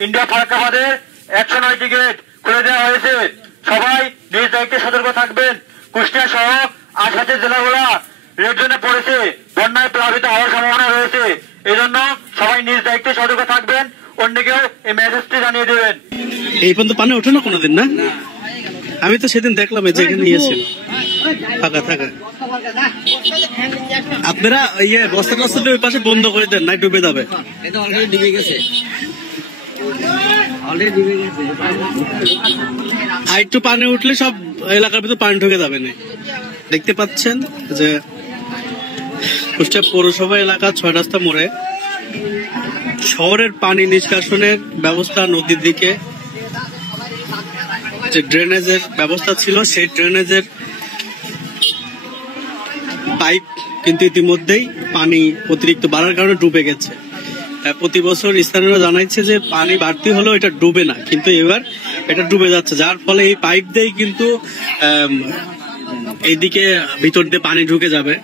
India ফারাক্কাবাদের 109টি gate খুলে দেওয়া হয়েছে। সবাই নিজ দায়িত্বে সতর্ক থাকবেন। কুষ্টিয়া সহ আশপাশের জেলাগুলা রেড জোনে পড়েছে, বন্যায় প্লাবিত হওয়ার সম্ভাবনা রয়েছে। এজন্য সবাই নিজ দায়িত্বে সতর্ক থাকবেন, অন্যকেও এই মেসেজটি জানিয়ে দেবেন। এই পর্যন্ত পানি ওঠে না কোনোদিন? না, আমি তো সেদিন দেখলাম যেখানে ইয়েছিল ফাঁকা থাকা। আপনারা বস্তা টস্তা ওই পাশে বন্ধ করে দেন, নাই ডুবে যাবে। আর একটু পানি উঠলে সব এলাকার ভিতর পানি ঢুকে যাবে না। দেখতে পাচ্ছেন যে কুষ্টিয়া পৌরসভা এলাকা 6 রাস্তা মোড়ে শহরের পানি নিষ্কাশনের ব্যবস্থা, নদীর দিকে যে ড্রেনেজের ব্যবস্থা ছিল সেই ড্রেনেজের পাইপ কিন্তু ইতিমধ্যেই পানি অতিরিক্ত বাড়ার কারণে ডুবে গেছে। প্রতি বছর স্থানীয়রা জানাইছে যে পানি বাড়তি হলেও এটা ডুবে না, কিন্তু এবার এটা ডুবে যাচ্ছে, যার ফলে এই পাইপ দিয়েই কিন্তু এইদিকে ভিতর দিয়ে পানি ঢুকে যাবে।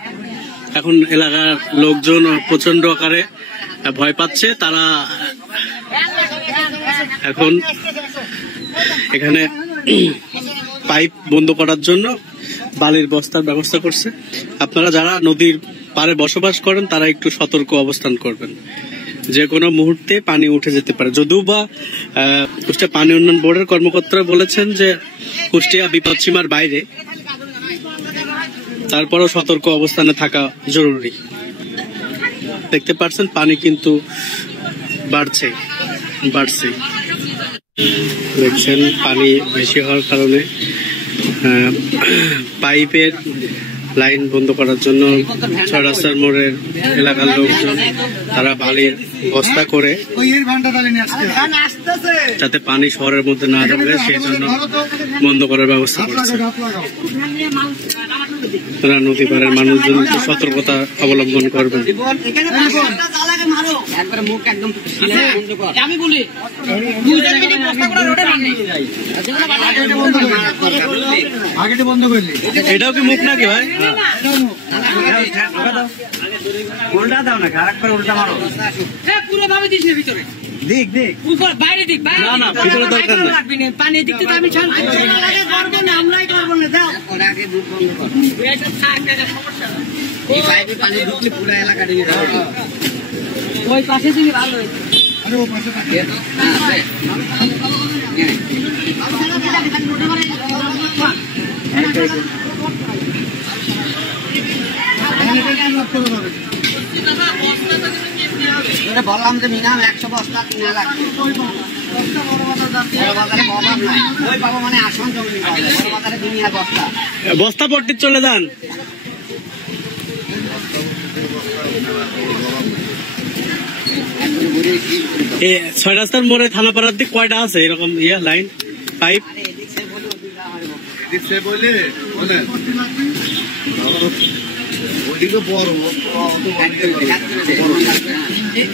এখন এলাকার লোকজন প্রচন্ড আকারে ভয় পাচ্ছে। তারা এখন এখানে পাইপ বন্ধ করার জন্য বালির বস্তার ব্যবস্থা করছে। আপনারা যারা নদীর পাড়ে বসবাস করেন তারা একটু সতর্ক অবস্থান করবেন, যে কোনো মুহূর্তে পানি উঠে যেতে পারে। যদিও বা কুষ্টিয়া পানি উন্নয়ন বোর্ডের কর্মকর্তারা বলেছেন যে কুষ্টিয়া বিপদসীমার বাইরে, তারপরও সতর্ক অবস্থানে থাকা জরুরি। দেখতে পাচ্ছেন পানি কিন্তু বাড়ছে। দেখছেন পানি বেশি হওয়ার কারণে পাইপের লাইন বন্ধ করার জন্য 6 রাস্তার মোড়ের এলাকার লোকজন তারা বালির বস্তা করে যাতে পানি শহরের মধ্যে না ঢোকে সেই জন্য বন্ধ করার ব্যবস্থা করছে। তারা নদী পাড়ের মানুষজন সতর্কতা অবলম্বন করবেন। এটাও কি মুখ নাকি ভাই? উল্টা দাও না, খারাপ করে উল্টা মারো। পুরো ভাবে দিস না ভিতরে, দেখ বাইরে দিক, না না ভিতরে দরকার নেই। পানি দিক থেকে আমি ছাড় করবো না, আমরাই করবো না। দাও আগে দুধ বন্ধ কর, সমস্যা এই পাইপে পানি ঢুকলে পুরো এলাকা ডুবে যাবে। ওই পাশে দিলে ভালো হয়েছে। আরে ওই পাশে পানি বললাম যে মিনিমাম 100 বস্তা কিনা লাগবে। মানে আসন জমি বস্তা পট্টি চলে যান। 6 রাস্তার মোড়ে থানাপাড়ার দিক কয়টা আছে এরকম লাইন পাইপ?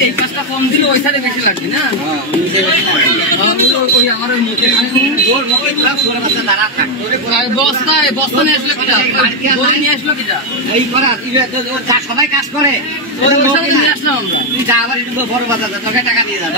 এই কাজটা কম দিলে ওই সাইডে বেশি লাগবে না। বস্তা নিয়ে আসলো কিনা সবাই কাজ করে, আবার বড় বাজার তোকে টাকা দিয়ে যাবে।